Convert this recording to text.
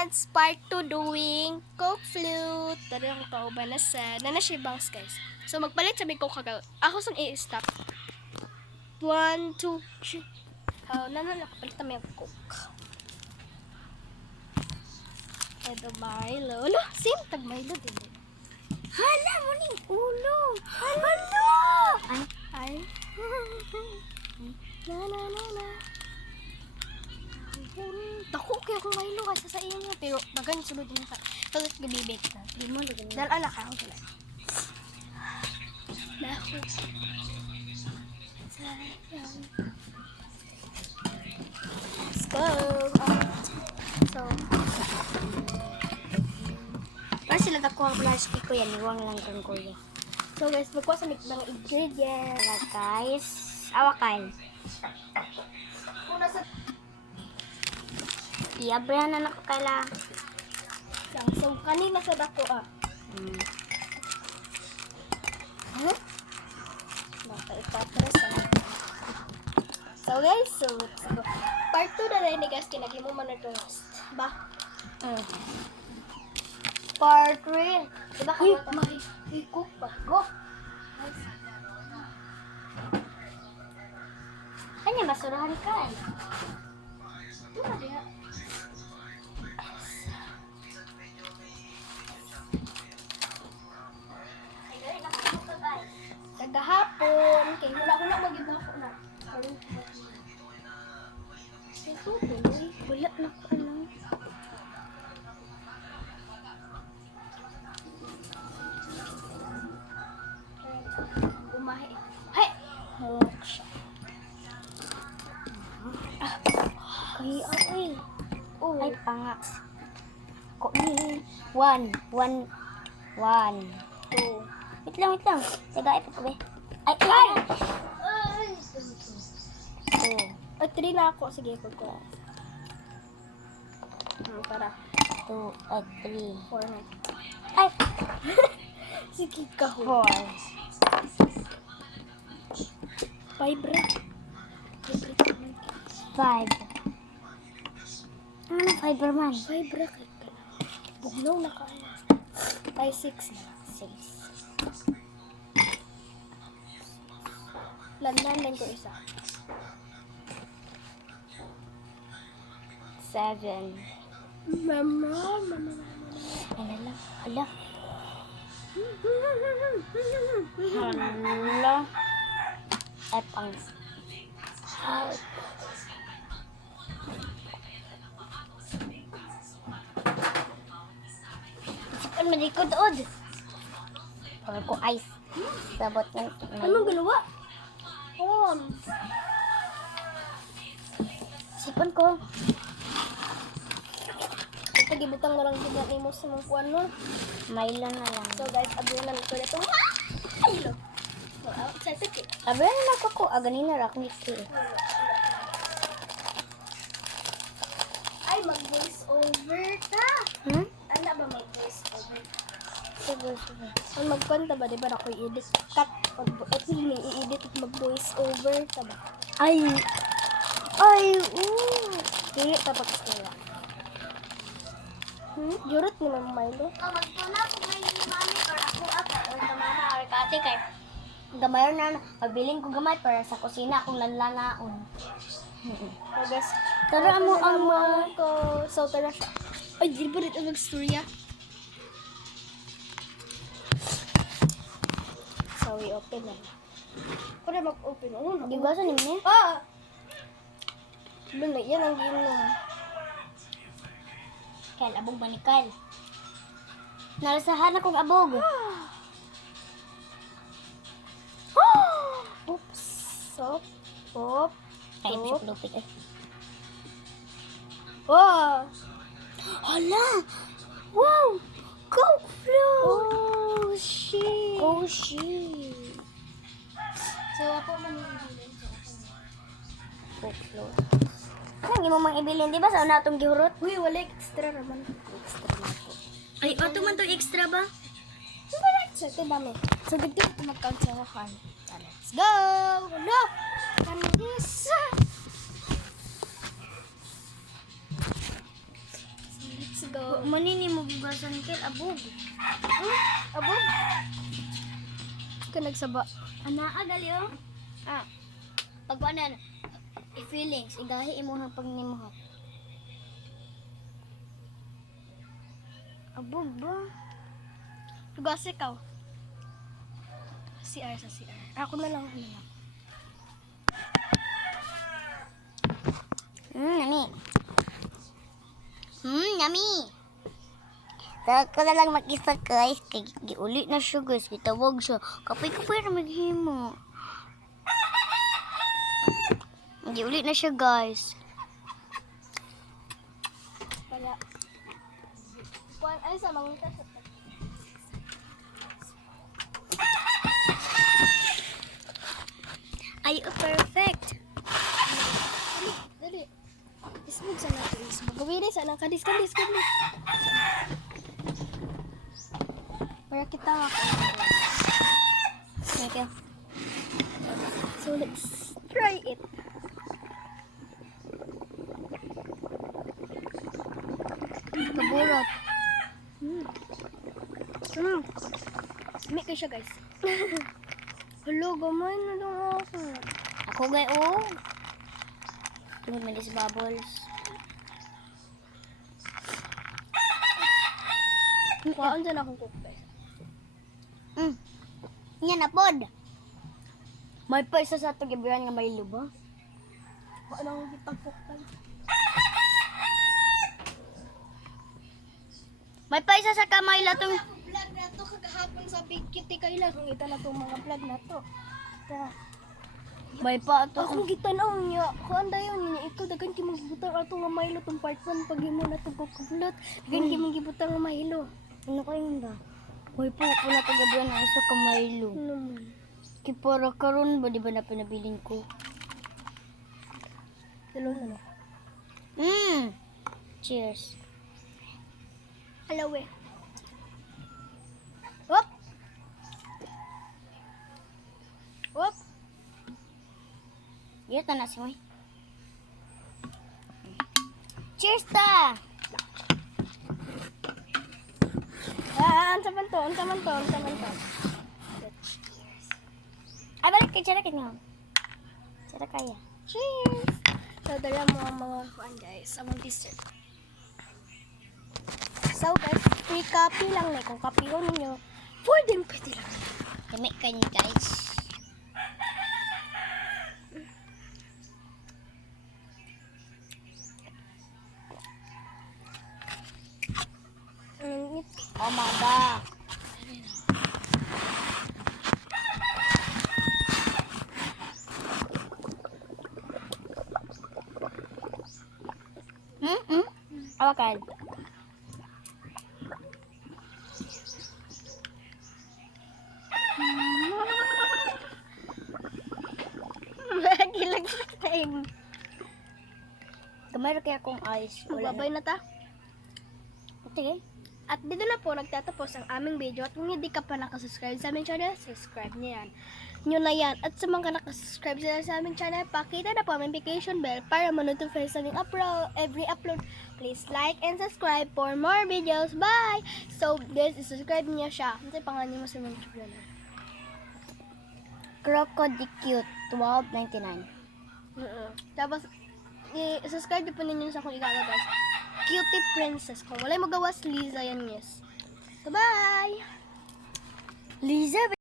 friends, part 2 doing Coke flute. Tara yung kauban na sa nanashibang guys. So magpalit sabi ko kagal. Ako saan i-stop. 1, 2, 3. Nakapalitan mo yung Coke. Edo Milo. Alo, same tag Milo din. Hala mo ning ulo. Hala. Ay. Na. Dako kaya kung Milo kasi sa inyo. Pero bagan sulod din ka. Tapos gabibake na. Hindi mo lugan. Dahil anak ako sila. Dako. Let's go. So, para sila dako ang plastic ko yan. Iwang lang kang kuya. So guys, magkuha sa mga ingredients. Wala guys. Awakal. Una sa iyabrahan na nakakala. So, kanina sa dako So guys, so let's go. Part 2 na rin guys, kinagimo man na ito last. Ba? Part 3. Diba ka may cook pa? Go! Kanya masurahan ka eh. Diba diya? Kagahapon, kaya hula-hula mag-iba ako na. Ito, wala na ko ano. Umahi. Hay! Hawak siya. Kaya ay. Ay, panga. Ko ni. 1. 2. Wait lang. Tagay pa be. Ay! Oh. 3 na ako. Sige, pagkuha. Para. 2, 3. 4 na. Ay! Sige ka ho. 4. Fiber. 5. Ano na fiber man? Fiber ka. Bugnaw na ka. Ay, 6 na. 6. Landan ko isa. 7. Mama. Hala. Ay, pang. Saan malikod, Od? Pagod ko ice. Sabot ng... Anong galawa? Sipon ko. Pag-ibutang na lang din mo sa mga kuwan mo. Milo na lang. So guys, abuyan na ito ito. Milo! So, excited eh. Abuyan na ako. Ganin na lang. Ay, mag-voice over ka. Ano ba mag-voice over? Sige. Ang magkwanta ba, diba ako i-edit? Cut. At i-edit at mag-voice over ka ba? Ay! Dili tapos kaya. Jurot ni Mama Milo. Magtuna ko may mami or ako or tamama or kate kay. Gamayon na, pabiling ko gamay para sa kusina kung lanlanaon. So guys, tara mo ang ko. So tara siya. Ay, di ba rin ang storya? So we open na. Kung na mag-open, di ba sa niyo? Doon na, yan ang ginom. Kaya abog banikal. Nalasahan akong abog. Oops. Sop. Kain siya lupit eh. Wow! Hala! Wow! Coke float! Oh, shit! So, ako man yung ibilin. Coke float. Ano mo mang ibilin? Di ba sa una itong gihurot? Uy, wala extra naman. Extra na po. Ay, auto man itong extra ba? So, ito dami. So, dito ito mag-count sa wakan. Let's go! Hello! Kanisa! So, let's Let's go. Manini mo bugasan kay abog. Abog. Ka nagsaba. Anaa galyo. Pagkuanan feelings igahi imong pagnimuhat. Abog ba? Tugas ikaw. CR sa CR. Ako na lang. Yummy. Yummy. Ko na lang mag-isa guys. Giuli na siya guys. Gitawag siya. Kapoy-kapoy na maghimo. Giuli na siya guys. Wala. Ay, sa mga ay, perfect. Dali. Ismog sana ito. Ismog. Gawin sana. Kadis. Para kita ako. Okay. So, let's try it. Kaburot. May ka siya guys. Hello, gamay na lang ako. Ako gayo. Tungod man dis bubbles. Kuhaan dyan akong cook guys. Yan na pod. May pa isa sa itong gibiran nga may luba. Kuhaan akong kitang cook guys. May pa isa sa kamay la tong vlog na to kagahapon sa Big Kitty kay lang kung ita na tong mga vlog na to. May pa to akong gitanaw niya. Kuan dayon niya ikaw dagan ki mong gibutang ato nga Milo tong part 1 pag himo na tong kukulot. Dagan ki mong gibutang nga Milo. Ano ko yun ba? Hoy po pula to gabi na isa ka Milo. Ki para karon ba di ba na pinabilin ko? Hello na. Cheers. Hello eh. Whoop. Whoop. Yata na si May. Cheers ta. Ansa man to. Ay, balik kay Chara kinyo. Chara kaya. Cheers. So, dala mo ang mga kuan guys. Among dessert. So guys, free copy lang na. Kung kapihon ninyo, pwede lang. Dami ka niyo guys. Oh my god. Awakan. Gilag time. Kamay kaya akong ice. Babay na ta. Okay. At dito na po nagtatapos ang aming video. At kung hindi ka pa nakasubscribe sa aming channel, subscribe niya yan. Nyo na yan. At sa mga nakasubscribe sa aming channel, pakita na po ang notification bell para ma-notify sa aming every upload. Please like and subscribe for more videos. Bye! So, guys, subscribe niya siya. Ano yung pangalan mo sa mga channel? Crocodicute 12.99. Tapos, i-subscribe po ninyo sa akong igaga guys. Cutie Princess ko. Walay magawas Liza yan, yes. So, bye! Liza!